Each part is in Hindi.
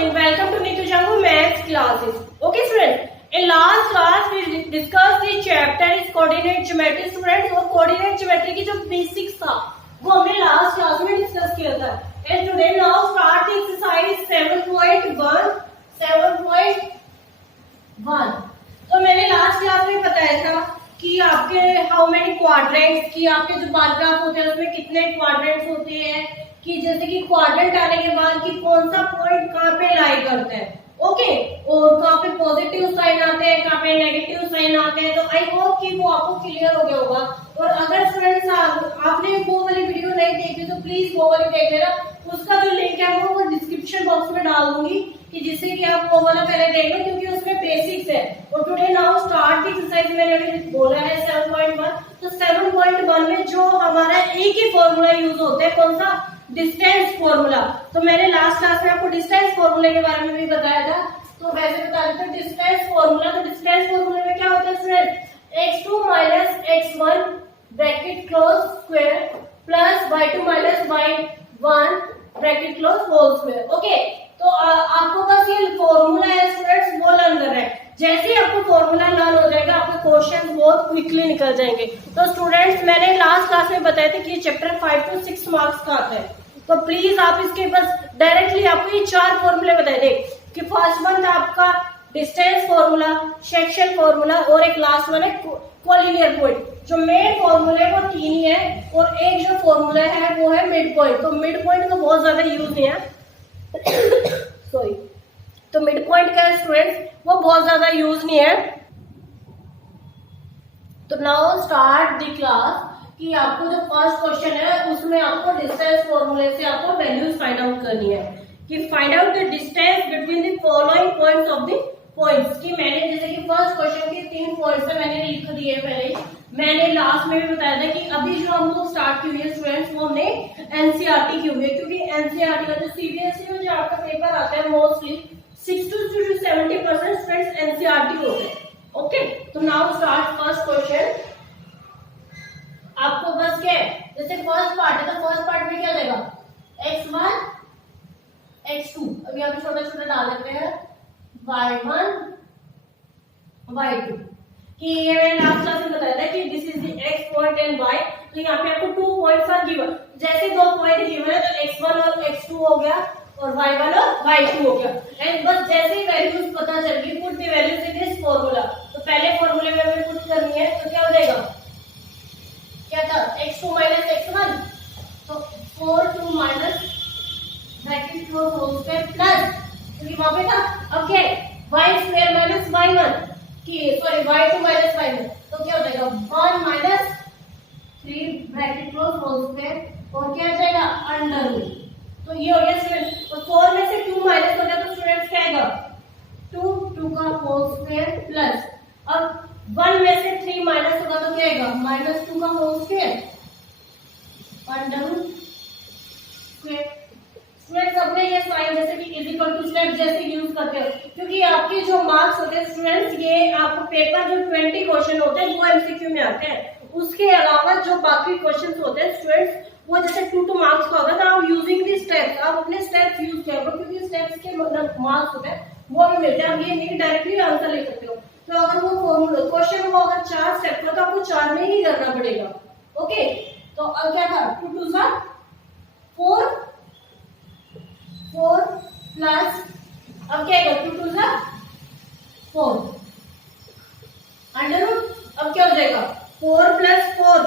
morning. Welcome to Nitu Jangu Maths classes. Okay, students. In last class we discussed the chapter is coordinate geometry, students. और coordinate geometry की जो basics था वो हमने last class में discuss किया था. And today now start the exercise 7.1. 7.1. तो मैंने last class में बताया था कि आपके हाउ मेनी क्वाड्रेंट्स की आपके जो बार ग्राफ होते हैं उसमें कितने क्वाड्रेंट्स होते हैं, कि जैसे कि क्वाड्रेंट आने के बाद कि कौन सा पॉइंट कहाँ पे लाई करता है. ओके, और कहाँ पे पॉजिटिव साइन आते हैं, कहाँ पे नेगेटिव साइन आते हैं. तो आई होप कि वो आपको क्लियर हो गया होगा. और अगर स्टूडेंट्स आपने वो वाली वीडियो नहीं देखी तो प्लीज वो वाली देख लेना. उसका जो लिंक है वो डिस्क्रिप्शन बॉक्स में डाल दूंगी कि जिससे कि आप वो वाला पहले देख लो, क्योंकि उसमें बेसिक्स है. और today now start the exercise मैंने अभी बोला है 7.1. तो 7.1 में जो हमारा एक ही फॉर्मूला यूज होता है, कौन सा? Distance formula. तो मैंने लास्ट क्लास में आपको डिस्टेंस फॉर्मूले के बारे में भी बताया था. तो वैसे बता देते हैं डिस्टेंस फॉर्मूला. तो डिस्टेंस फॉर्मूले में क्या होता है student? x2 minus x1 bracket close square plus y2 minus y1 bracket close whole square. Okay, तो आपको बस ये फॉर्मूला है स्टूडेंट्स वो लर्न करना है. जैसे ही आपको फॉर्मूला लर्न हो जाएगा आपके क्वेश्चन बहुत क्विकली निकल जाएंगे. तो स्टूडेंट्स मैंने लास्ट क्लास में बताया था कि ये चैप्टर 5 to 6 मार्क्स का आता है. तो प्लीज आप इसके बस डायरेक्टली आपको ये 4 फॉर्मूले बताए थे कि फर्स्ट वन था आपका डिस्टेंस फॉर्मूला, सेक्शन फॉर्मूला और एक लास्ट वन है कोलिनियर पॉइंट. जो मेन फॉर्मूले वो 3 ही है और एक जो फॉर्मूला है वो है मिड पॉइंट. तो मिड पॉइंट का बहुत ज्यादा यूज नहीं है सॉरी. तो मिड पॉइंट का स्टूडेंट वो बहुत ज्यादा यूज नहीं है. तो नाउ स्टार्ट द क्लास कि आपको जो फर्स्ट क्वेश्चन है उसमें आपको डिस्टेंस फॉर्मूले से आपको वैल्यूज फाइंड आउट करनी है कि find out the distance between the following points of the points. कि मैंने जैसे कि फर्स्ट क्वेश्चन के 3 पॉइंट्स है मैंने लिख दिए पहले ही. मैंने लास्ट में भी बताया था कि अभी जो हम लोग स्टार्ट की हुई है स्टूडेंट्स वो हमने एनसीईआरटी की हुई है, क्योंकि एनसीईआरटी का जो सीबीएसई में जो आपका पेपर आता है मोस्टली 60 to 70% स्टूडेंट्स एनसीईआरटी होते हैं. ओके, तो नाउ स्टार्ट फर्स्ट क्वेश्चन. आपको बस क्या है, जैसे फर्स्ट पार्ट है तो फर्स्ट पार्ट में क्या देगा? x1 x2. अब यहाँ पे छोटा छोटा डाल देते हैं y1 y2. कि ये मैंने लास्ट क्लास में बताया था कि this is the x point and y. तो यहाँ पे आपको 2 पॉइंट्स आर गिवन. जैसे 2 पॉइंट गिवन है तो x1 और x2 हो गया और y1 और y2 हो गया. एंड बस जैसे ही वैल्यूज पता चल गई put the values in this formula. तो पहले फॉर्मूले में हमें पुट करनी है. तो क्या हो जाएगा? क्या था? x2 minus x1. तो 4 2 minus bracket close whole square plus क्योंकि वहां पे था. अब क्या है? y स्क्वायर माइनस y1 की सॉरी y2 माइनस y1. तो क्या हो जाएगा? 1 minus 3 bracket close whole square और क्या आ जाएगा? Under root. तो ये हो गया स्टूडेंट. तो 4 में से 2 माइनस हो गया तो स्टूडेंट्स क्या आएगा? 2 का होल स्क्वायर प्लस अब 1 में से 3 माइनस होगा तो क्या आएगा? -2 का whole square under root square. Students अपने ये साइन जैसे कि इज इक्वल टू स्टेप जैसे यूज करते हो, क्योंकि आपके जो मार्क्स होते हैं स्टूडेंट्स ये आपको पेपर जो 20 क्वेश्चन होते हैं वो एमसीक्यू में आते हैं. उसके अलावा जो बाकी क्वेश्चंस होते हैं स्टूडेंट्स वो जैसे 2 मार्क्स का होता है. तो आप यूजिंग दी स्टेप्स, आप अपने स्टेप्स यूज करो क्योंकि स्टेप्स के मार्क्स होते हैं वो भी मिलते हैं. आप ये नहीं डायरेक्टली आंसर लिख सकते हो. तो अगर वो क्वेश्चन वो अगर 4 स्टेप का तो आपको 4 में ही करना पड़ेगा. ओके, तो अब क्या था? 2 2 4 4 प्लस अब क्या आएगा? 2 2 4 अंडर रूट. अब क्या हो जाएगा? 4 प्लस 4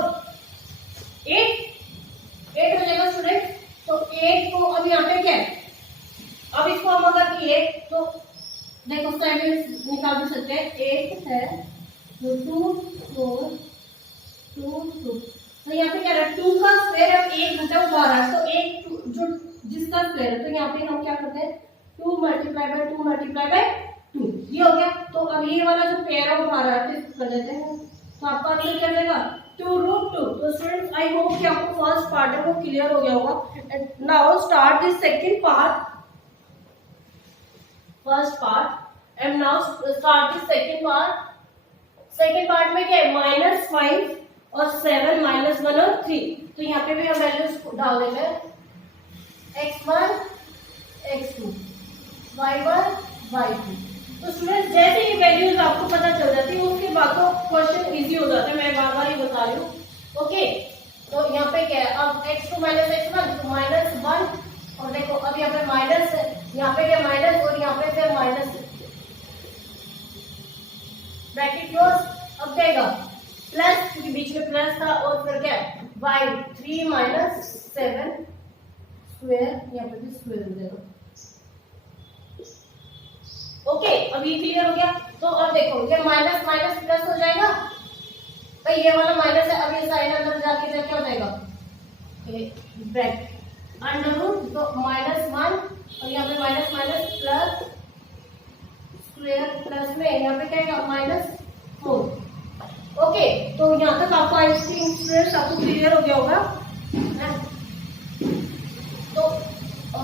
8 हो जाएगा स्टूडेंट. तो 8 को अब यहाँ पे क्या है? अब इसको हम अगर किए तो देखो साइड में निकाल भी सकते हैं. 8 है तो 2 4 2 2. तो यहाँ पे क्या है? 2 का स्क्वायर अब 1 घटा 12. तो 1 जो जिसका स्क्वायर है तो यहाँ पे हम क्या करते हैं? 2 मल्टीप्लाई बाय 2 मल्टीप्लाई बाय 2. ये हो गया. तो अब ये वाला जो पेयर है वो 12 कर देते हैं. तो आपका आंसर क्या देगा? 2√2. तो स्टूडेंट्स आई होप कि आपको फर्स्ट पार्ट है वो क्लियर हो गया होगा. And now start the second part. First part and now start the second part. Second part में क्या है? -5 और 7 -1 और 3. तो यहाँ पे भी हम वैल्यूज डाल देते हैं x1 x2. y1 y2। तो स्टूडेंट्स जैसे ये वैल्यूज आपको पता चल जाती है उसके बाद तो क्वेश्चन इजी हो जाता है, मैं बार बार ही बता रही हूँ। ओके, तो यहाँ पे क्या है, अब x2 माइनस x1 तो -1, और देखो अब यहाँ पे माइनस है, यहाँ पे क्या माइनस, और यहाँ पे क्या माइनस, ब्रैकेट क्लोज। अब जाएगा प्लस, क्योंकि बीच में प्लस था, और फिर क्या y3 माइनस 7 स्क्वायर, यहाँ पे भी स्क्वायर हो जाएगा। ओके, अब ये क्लियर हो गया। तो अब देखो ये माइनस माइनस प्लस हो जाएगा, तो ये वाला माइनस है, अब ये साइन अंदर जाके क्या हो जाएगा, ब्रैकेट अंडर रूट, तो -1, और यहाँ पे minus minus plus square, plus में यहाँ पे क्या है -4। ओके, तो यहाँ तक आपको आई थिंक स्टूडेंट्स आपको क्लियर हो गया होगा। तो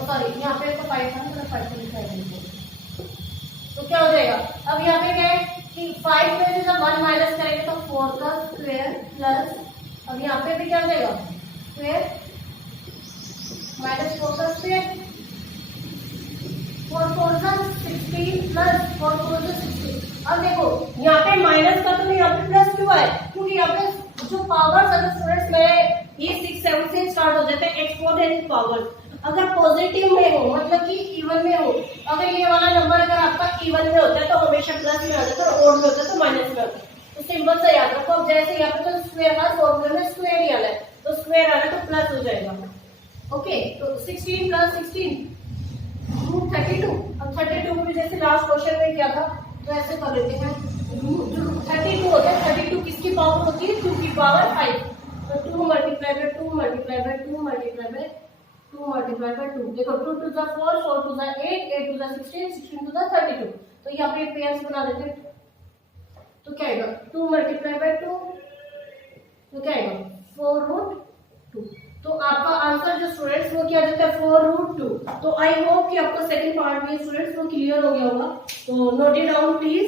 सॉरी, यहाँ पे तो 5 था, तो 5 लिखा है, तो क्या हो जाएगा, अब यहाँ पे क्या है कि 5 में से जब 1 माइनस करेंगे तो 4 का स्क्वायर प्लस, अब यहाँ पे भी क्या हो जाएगा स्क्वायर -4 का स्क्वायर, 4 4 का 16 प्लस 4 4 का 16। अब देखो यहाँ पे माइनस का, तो यहाँ पे प्लस क्यों है, क्योंकि यहाँ पे जो पावर्स है स्टूडेंट्स में ये 6 7 से स्टार्ट हो जाते हैं एक्सपोनेंशियल पावर। अगर पॉजिटिव में हो मतलब कि इवन में हो, अगर ये वाला नंबर अगर आपका इवन में होता है तो हमेशा प्लस में आ जाता है, और ओड में होता है तो माइनस में आता है। तो सिंपल से याद रखो, अब जैसे यहाँ पे तो स्क्वायर का फॉर्मूला में स्क्वायर ही आना है, तो स्क्वायर आना तो प्लस हो जाएगा। ओके, तो 16 प्लस 16 रूट 32। अब 32 में जैसे लास्ट क्वेश्चन में क्या था, तो ऐसे कर लेते हैं, 32 होता है, 32 किसकी पावर होती है, 2 की पावर 5, तो 2 multiply by 2 multiply by 2 multiply by 2 multiply by 2, देखो 2 टू द 4, 4 टू द 8, 8 टू द 16, 16 टू द 32, तो यहाँ पे पेयर्स बना देते हैं, तो क्या आएगा 2 मल्टीप्लाई बाय 2, तो क्या आएगा 4 रूट 2। तो आपका आंसर जो स्टूडेंट्स वो क्या देता है 4 रूट 2। तो आई होप कि आपको सेकंड पार्ट में स्टूडेंट्स वो क्लियर हो गया होगा, तो नोट इट डाउन प्लीज।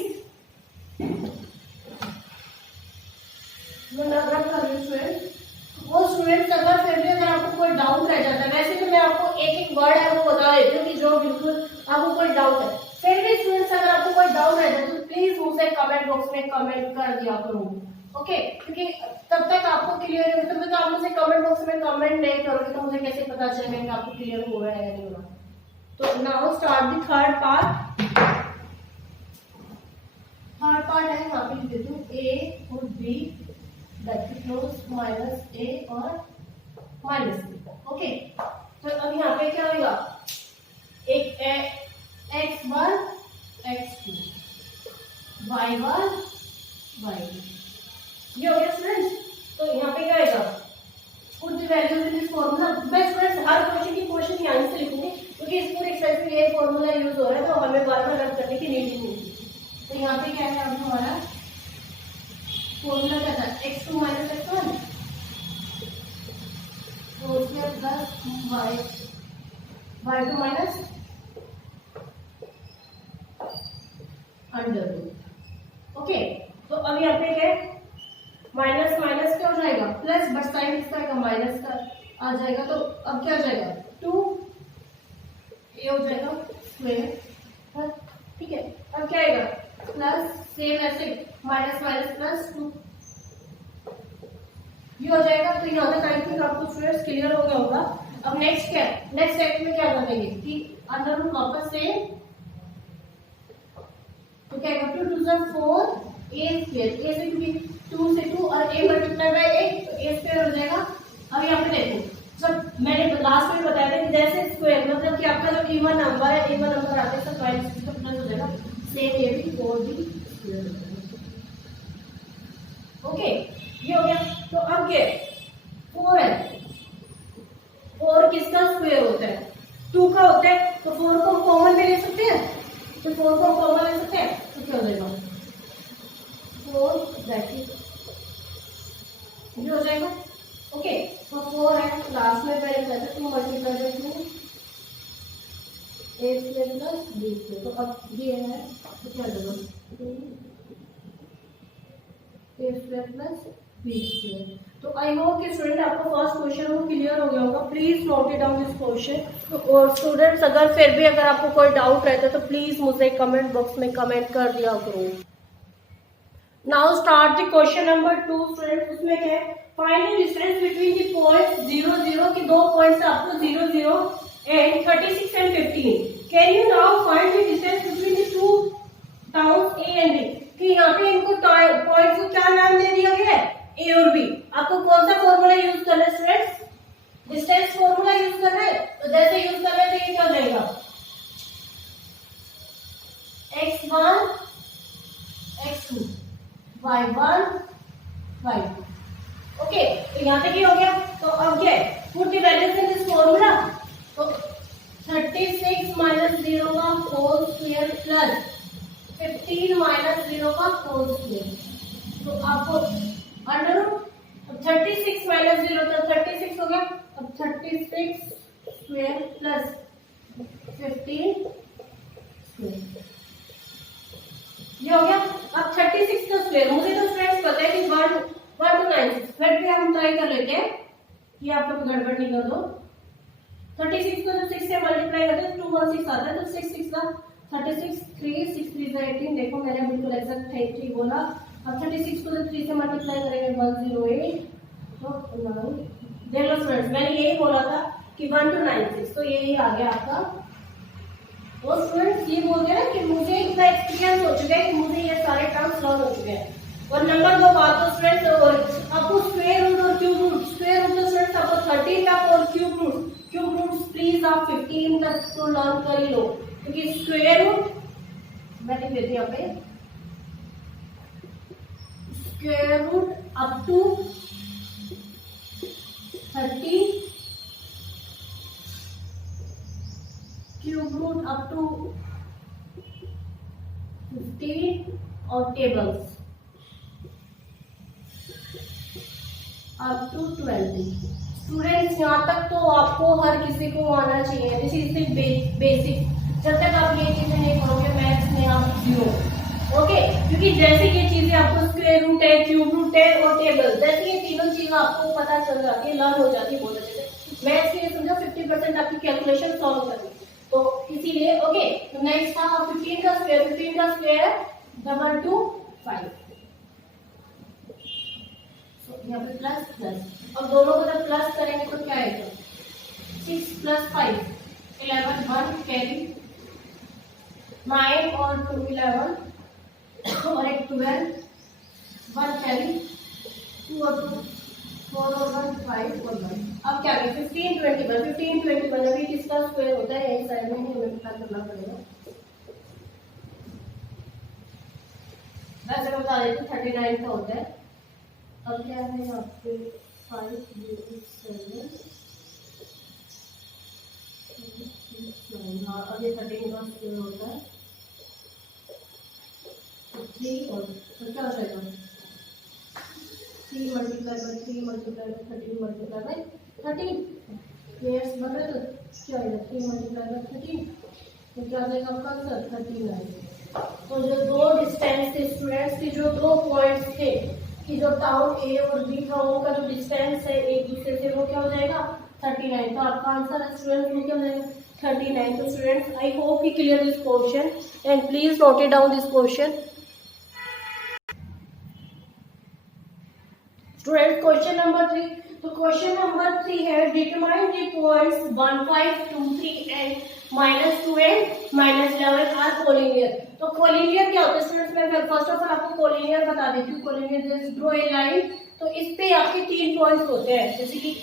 वो स्टूडेंट्स अगर फिर भी अगर आपको कोई डाउट रह जाता है, वैसे तो मैं आपको एक एक वर्ड है वो बता देती हूँ कि जो बिल्कुल आपको कोई डाउट है, फिर भी स्टूडेंट्स अगर आपको कोई डाउट रह जाता है तो प्लीज मुझसे कमेंट बॉक्स में कमेंट कर दिया करो। ओके, क्योंकि तब तक आपको क्लियर है, तब तक आप मुझे कमेंट बॉक्स में कमेंट नहीं करोगे तो मुझे कैसे पता चलेगा कि आपको क्लियर हो रहा है या नहीं हो रहा। तो now start the third part. Third part है यहाँ पे लिख देती हूँ ए और बी ब्रैकेट क्लोज माइनस ए और माइनस बी। ओके, तो अब यहाँ पे क्या होगा, एक x1 x2 y1 y2, ये हो गया स्टूडेंट्स। तो यहाँ पे क्या आएगा, put the values in this formula. मैं स्टूडेंट्स हर क्वेश्चन की क्वेश्चन यहाँ से लिखूंगी क्योंकि इस पूरे एक्सरसाइज में ये फार्मूला यूज हो रहा है, तो हमें बार बार रन करने की नीड नहीं होती। तो यहाँ पे क्या है, अब हमारा फॉर्मूला क्या था, x2 माइनस x1, तो उसमें plus y2 minus under root. Okay, तो अब यहाँ पे क्या है, माइनस माइनस क्या हो जाएगा प्लस, बट साइन इसका का माइनस का आ जाएगा, तो अब क्या हो जाएगा 2 ए हो जाएगा स्क्वायर। ठीक है, अब क्या आएगा प्लस, सेम ऐसे माइनस माइनस प्लस 2 ये हो जाएगा। तो यहाँ तक आई थिंक आपको स्टूडेंट्स क्लियर हो गया होगा। अब नेक्स्ट क्या है, नेक्स्ट सेट में क्या करेंगे कि अंडर रूट वापस से, तो क्या आएगा 2 टू 4 ए स्क्वायर, ए से क्योंकि 2 से 2 और a मल्टीप्लाई बाय 8 तो a स्क्वायर हो जाएगा। अब यहाँ पे देखो, जब मैंने लास्ट में बताया था कि जैसे स्क्वायर मतलब कि आपका जो इवन नंबर है, इवन नंबर आते हैं तो माइनस का प्लस हो जाएगा, सेम ये भी 4b स्क्वायर हो जाएगा। ओके, ये हो गया। तो अब क्या 4 है, 4 किसका स्क्वायर होता है 2 का होता है, तो 4 को हम कॉमन में ले सकते हैं, तो 4 को हम कॉमन ले सकते हैं, तो क्या हो जाएगा 4 ब्रैकेट ये हो जाएगा। ओके, तो 4 है, लास्ट में पहले कहते हैं 2 multiply by 2 a square plus b square, तो अब ये है तो क्या हो जाएगा 2 a square plus b square. तो आई होप कि स्टूडेंट आपको फर्स्ट क्वेश्चन वो क्लियर हो गया होगा। Please note it down this question. और स्टूडेंट्स अगर फिर भी अगर आपको कोई डाउट रहता है तो प्लीज मुझे कमेंट बॉक्स में कमेंट कर दिया करो। Now start the question number 2 student. उसमें क्या है, find the distance between the points 0 0 की दो पॉइंट्स आपको 0 0 and 36 and 15। Can you now find the distance between the two towns A and B. कि यहाँ पे इनको पॉइंट्स को क्या नाम दे दिया गया है, ए और बी। आपको कौन सा फॉर्मूला यूज करना है स्टूडेंट्स, डिस्टेंस फॉर्मूला यूज करना है। तो जैसे यूज करना है तो ये क्या हो जाएगा, x1 x2 y1 y2। Okay, तो यहाँ तक ही हो गया। तो अब क्या है, put the values in this formula. तो 36 माइनस 0 का होल स्क्वायर प्लस 15 माइनस 0 का होल स्क्वायर। तो आपको अंडर रूट 36 माइनस 0 तो 36 हो गया। अब 36 स्क्वायर प्लस 15 स्क्वायर, ये हो गया। अब 36 का स्क्वायर, मुझे तो स्टूडेंट्स पता है कि 1 to 96, फिर भी हम ट्राई कर लेते हैं कि आप लोग गड़बड़ नहीं कर दो। 36 को जब 6 से मल्टीप्लाई करते हैं 216 आता है। तो 6 6 का 36 3 6 3 18। देखो मैंने बिल्कुल एग्जैक्ट ठीक बोला। अब 36 को जब 3 से मल्टीप्लाई करेंगे 108। तो देख लो स्टूडेंट्स, मैंने यही बोला था कि 1 to 96, तो यही आ गया आपका। वो स्टूडेंट्स ये बोल रहे हैं कि मुझे इतना एक्सपीरियंस हो चुका है कि मुझे ये सारे टर्म्स लर्न हो चुके हैं। और नंबर 2 बात तो स्टूडेंट्स, और आपको स्क्वायर रूट और क्यूब रूट, स्क्वायर रूट तो स्टूडेंट्स आपको 13 तक, और क्यूब रूट प्लीज आप 15 तक तो लर्न कर ही लो। क्योंकि स्क्वायर रूट मैं लिख देती हूँ यहाँ पे, square root up to 30, cube root up to 15 और टेबल्स अप टू 20। स्टूडेंट्स यहाँ तक तो आपको हर किसी को आना चाहिए। This is the basic. जब तक आप ये चीजें नहीं पढ़ोगे मैथ्स में आप 0। ओके, क्योंकि जैसे ये चीजें आपको स्क्वायर रूट है, क्यूब रूट है और टेबल, जैसे ये तीनों चीजें आपको पता चल जाती है, लर्न हो जाती है बहुत अच्छे से। मैथ्स के लिए समझो 50% आपकी कैलकुलेशन सॉल्व करनी, तो इसीलिए ओके। तो नेक्स्ट था 15 का स्क्वायर 225। यहाँ पे प्लस प्लस, और दोनों को जब प्लस करेंगे तो क्या आएगा, 6 + 5 11 1 कैरी 9 और 2 11 और एक 12 1 कैरी 2 और 2 4 और 1 5 और 1। अब क्या करें 15 21 अभी किसका स्क्वायर होता है, एक साइड में ही हमें पता करना पड़ेगा। वैसे बता देते 39 का होता है। अब क्या है आपके 5 7 हाँ, अब ये 13 का स्क्वायर होता है 3 और तो क्या हो जाएगा 3 × 3 × 13 × 13 प्लेयर्स बन रहे तो क्या आएगा 3 × 13 तो क्या आ जाएगा आपका आंसर 13 आएगा। तो जो दो डिस्टेंस थे स्टूडेंट्स की, जो दो पॉइंट्स थे कि जो टाउन ए और बी था उनका जो डिस्टेंस है एक दूसरे से वो क्या हो जाएगा 39। तो आपका आंसर है स्टूडेंट्स में क्या हो जाएगा 39। तो students I hope you clear this question and please note it down this question. Student question number 3। तो क्वेश्चन नंबर 3 है determine the points 1 5 2 3 and -2 and -11 are collinear. तो कोलिनियर क्या होता है स्टूडेंट्स, मैं फर्स्ट ऑफ ऑल आपको कोलिनियर बता देती हूँ। कोलिनियर जैसे ड्रॉ ए लाइन, तो इस पे आपके 3 पॉइंट्स होते हैं जैसे कि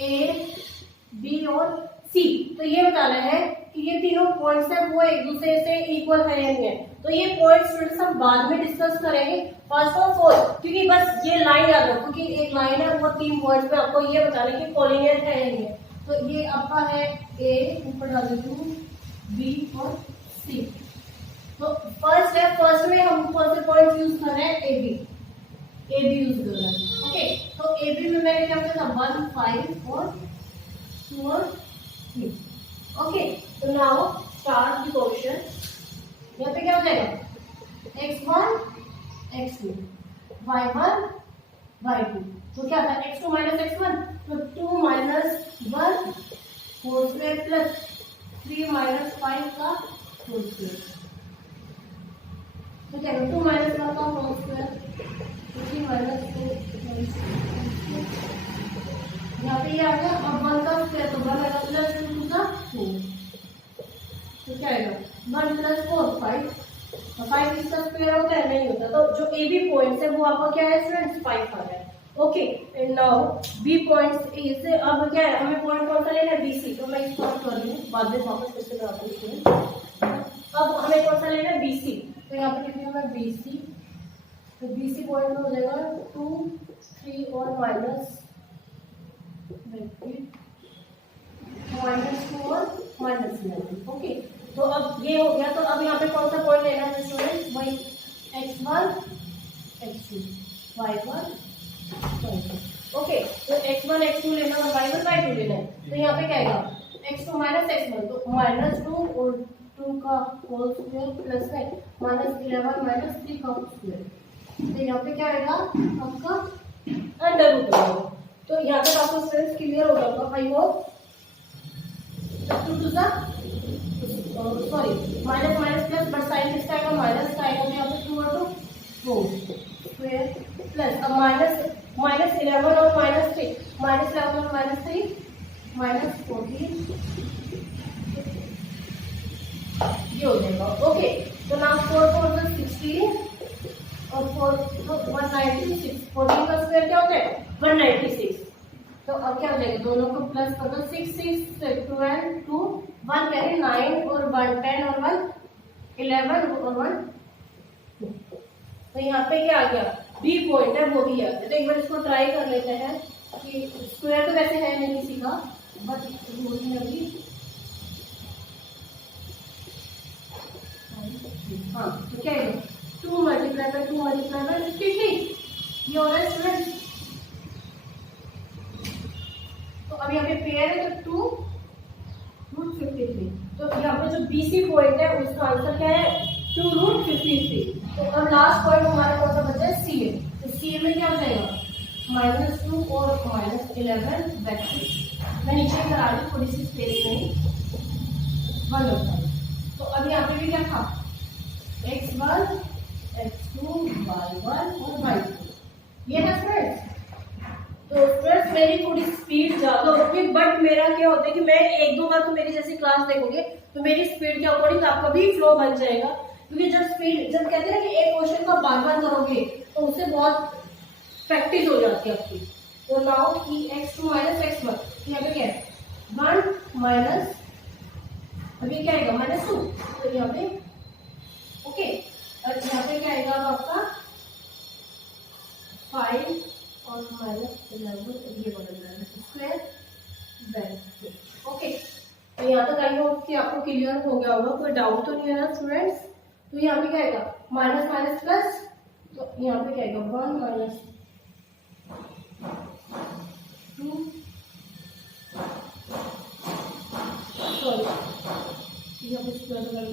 ए बी और सी। तो ये बताना है कि ये तीनों पॉइंट्स है वो एक दूसरे से इक्वल है या नहीं है। तो ये पॉइंट्स स्टूडेंट्स हम बाद में डिस्कस करेंगे। फर्स्ट ऑफ ऑल क्योंकि बस ये लाइन याद रखो कि एक लाइन है वो 3 पॉइंट्स में आपको ये बताना है कि कोलिनियर है या नहीं है। तो ये आपका है ए, ऊपर डाल देती हूँ बी और सी। तो फर्स्ट है, फर्स्ट में हम कौन से पॉइंट्स यूज कर रहे हैं ए बी यूज कर रहे हैं। ओके, तो ए बी में मैंने क्या किया था 1 5 और 2 और 3। ओके, तो नाउ स्टार्ट द क्वेश्चन। यहाँ पे क्या हो जाएगा x1 x2 y1 y2 तो क्या था x2 माइनस x1, तो 2 minus 1 whole square plus 3 minus 5 का होल स्क्वायर, तो क्या 2 माइनस 1 का होल स्क्वायर, 3 माइनस 2, यहाँ पे ये आ गया। अब 1 का स्क्वायर तो 1 आएगा प्लस 2 का 4, तो क्या आएगा 1 प्लस 4 5, और 5 इसका स्क्वायर होता है नहीं होता, तो जो ए बी पॉइंट्स है वो आपका क्या है स्टूडेंट्स 5 आ रहा है। Okay and now B points is, अब क्या है हमें पॉइंट कौन सा लेना है बीसी, तो मैं इसको कर रही हूँ बाद में वापस फिर से कराती हूँ स्टूडेंट। अब हमें कौन सा लेना है बीसी, तो यहाँ पे लिख रही हूँ मैं बीसी, तो बीसी पॉइंट हो जाएगा 2 3 और माइनस 2 और माइनस 11। ओके तो अब ये हो गया, तो अब यहाँ पे कौन सा पॉइंट लेना है स्टूडेंट्स, वही x1 x2 y1 y2। Okay तो x1 x2 लेना और y1 y2 लेना है, तो यहाँ पे क्या आएगा x2 माइनस x1, तो माइनस 2 और 2 का होल स्क्वायर प्लस है माइनस 11 माइनस 3 का होल स्क्वायर, तो यहाँ पे क्या आएगा आपका अंडर रूट होगा। तो यहाँ तक आपको स्टूडेंट्स क्लियर हो गया आई होप। टू टू सा sorry minus minus plus, but sign किसका आएगा माइनस का आएगा, तो यहाँ पे 2 और 2 4 स्क्वायर प्लस, अब माइनस 11 और माइनस 3, माइनस 11 और माइनस 3 माइनस 14 ये हो जाएगा। ओके तो नाउ 4 4 16 और 4 196, 14 का स्क्वायर क्या होता है 196, तो अब क्या हो जाएगा दोनों को प्लस कर दो, 6 6 12 2 1 कैरी 9 और 1 10 और 1 11 और 1 2, तो यहाँ पे क्या आ गया बी पॉइंट है वो भी आ गया। तो एक बार इसको ट्राई कर लेते हैं कि स्क्वायर तो वैसे है नहीं किसी का, बट बोलने अभी हाँ तो क्या है 2 मल्टीप्लाई बाय 2 मल्टीप्लाई बाय 53 ये हो रहा है स्टूडेंट। तो अब यहाँ पे पेयर है तो 2 रूट 53, तो यहाँ पे जो बीसी पॉइंट है उसका आंसर क्या है 2 रूट 53। तो अब लास्ट पॉइंट हमारा कौन सा बचा है सी ए, तो सी ए में क्या हो जाएगा -2 और -11 वैक्सीन, मैं नीचे करा रही थोड़ी सी स्पेस में 1 होता है। तो अब यहाँ पे भी क्या था x1 x2 y1 और y2 ये है फ्रेंड्स। तो फ्रेंड्स मेरी थोड़ी स्पीड ज्यादा होगी, बट मेरा क्या होता है कि मैं एक दो बार तो मेरी जैसी क्लास देखोगे तो मेरी स्पीड के अकॉर्डिंग आपका भी फ्लो बन जाएगा, क्योंकि जब कहते हैं कि एक क्वेश्चन का बार बार करोगे तो उससे बहुत प्रैक्टिस हो जाती है आपकी। तो नाउ कि x2 माइनस x1, यहाँ पे क्या है 1 माइनस, अभी क्या आएगा -2, तो यहाँ पे ओके, और यहाँ पे क्या आएगा आपका 5 और -11 ये बदल रहा है स्क्वायर ब्रैकेट। ओके तो यहाँ तक आई होप कि आपको क्लियर हो गया होगा, कोई डाउट तो नहीं है ना स्टूडेंट्स। तो यहाँ पे क्या आएगा माइनस माइनस प्लस, तो यहाँ पे क्या आएगा 1 माइनस 2 सॉरी यहाँ पे स्क्वायर बोल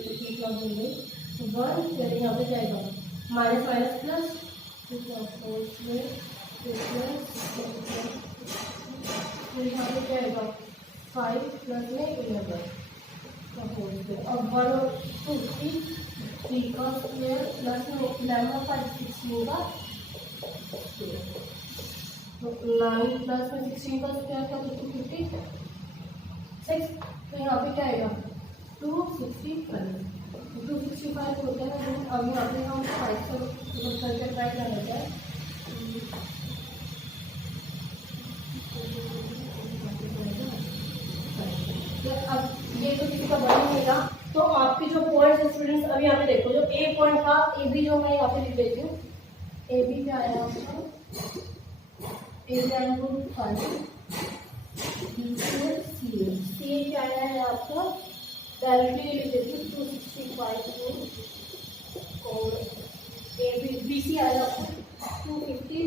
गई 1, फिर यहाँ पे क्या आएगा माइनस माइनस प्लस, फिर यहाँ पे क्या आएगा 5 प्लस में 11 का होल स्क्वायर, अब 1 और 2 3 का स्क्वायर प्लस में 11 और 5 16 का स्क्वायर, तो 9 प्लस में 16 का स्क्वायर का 256, तो यहाँ पे क्या आएगा 265 होता है। अब यहाँ पे हम 5 करके ट्राई कर लेते हैं, अब ये तो किसी का बन नहीं मिला, तो आपके जो पॉइंट्स स्टूडेंट्स अभी यहाँ पे देखो, जो ए पॉइंट था ए बी जो मैं यहाँ पे लिख देती हूँ, ए बी क्या आया आपका ए बी आया सी ए क्या आया है आपका डायरेक्टली लिख देती हूँ 265 और ए बी बी सी आया आपका 253।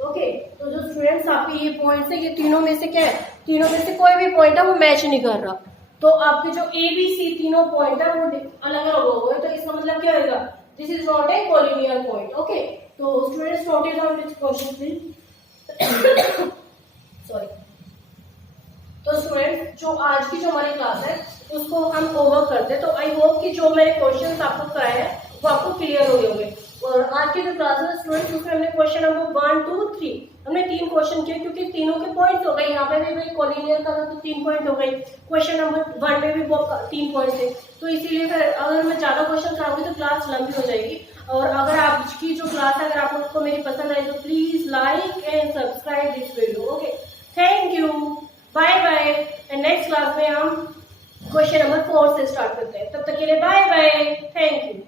ओके तो जो स्टूडेंट्स आपके ये पॉइंट्स है, ये तीनों में से क्या है, तीनों में से कोई भी पॉइंट है वो मैच नहीं कर रहा, तो आपके जो ए बी सी तीनों पॉइंट है वो अलग अलग हो गए, तो इसका मतलब क्या होगा this is not a polynomial point. Okay तो students note it down this question please. Sorry. तो स्टूडेंट जो आज की जो हमारी क्लास है उसको हम ओवर करते हैं। तो आई होप कि जो मैंने क्वेश्चंस आपको कराए हैं वो आपको क्लियर हो गए होंगे। और आज की जो क्लास है स्टूडेंट्स उसमें हमने क्वेश्चन नंबर 1 2 3 हमने 3 क्वेश्चन किए, क्योंकि तीनों के पॉइंट्स हो गए। यहाँ पे भी भाई कोलिनियर का तो 3 पॉइंट हो गए, क्वेश्चन नंबर 1 में भी वो 3 पॉइंट थे। तो इसीलिए फिर अगर मैं ज्यादा क्वेश्चन कराऊंगी तो क्लास लंबी हो जाएगी। और अगर आपकी जो क्लास है अगर आप लोगों को मेरी पसंद आए तो please like and subscribe this video. Okay, thank you, bye bye. And next class में हम क्वेश्चन नंबर 4 से स्टार्ट करते हैं। तब तक के लिए बाय बाय, थैंक यू।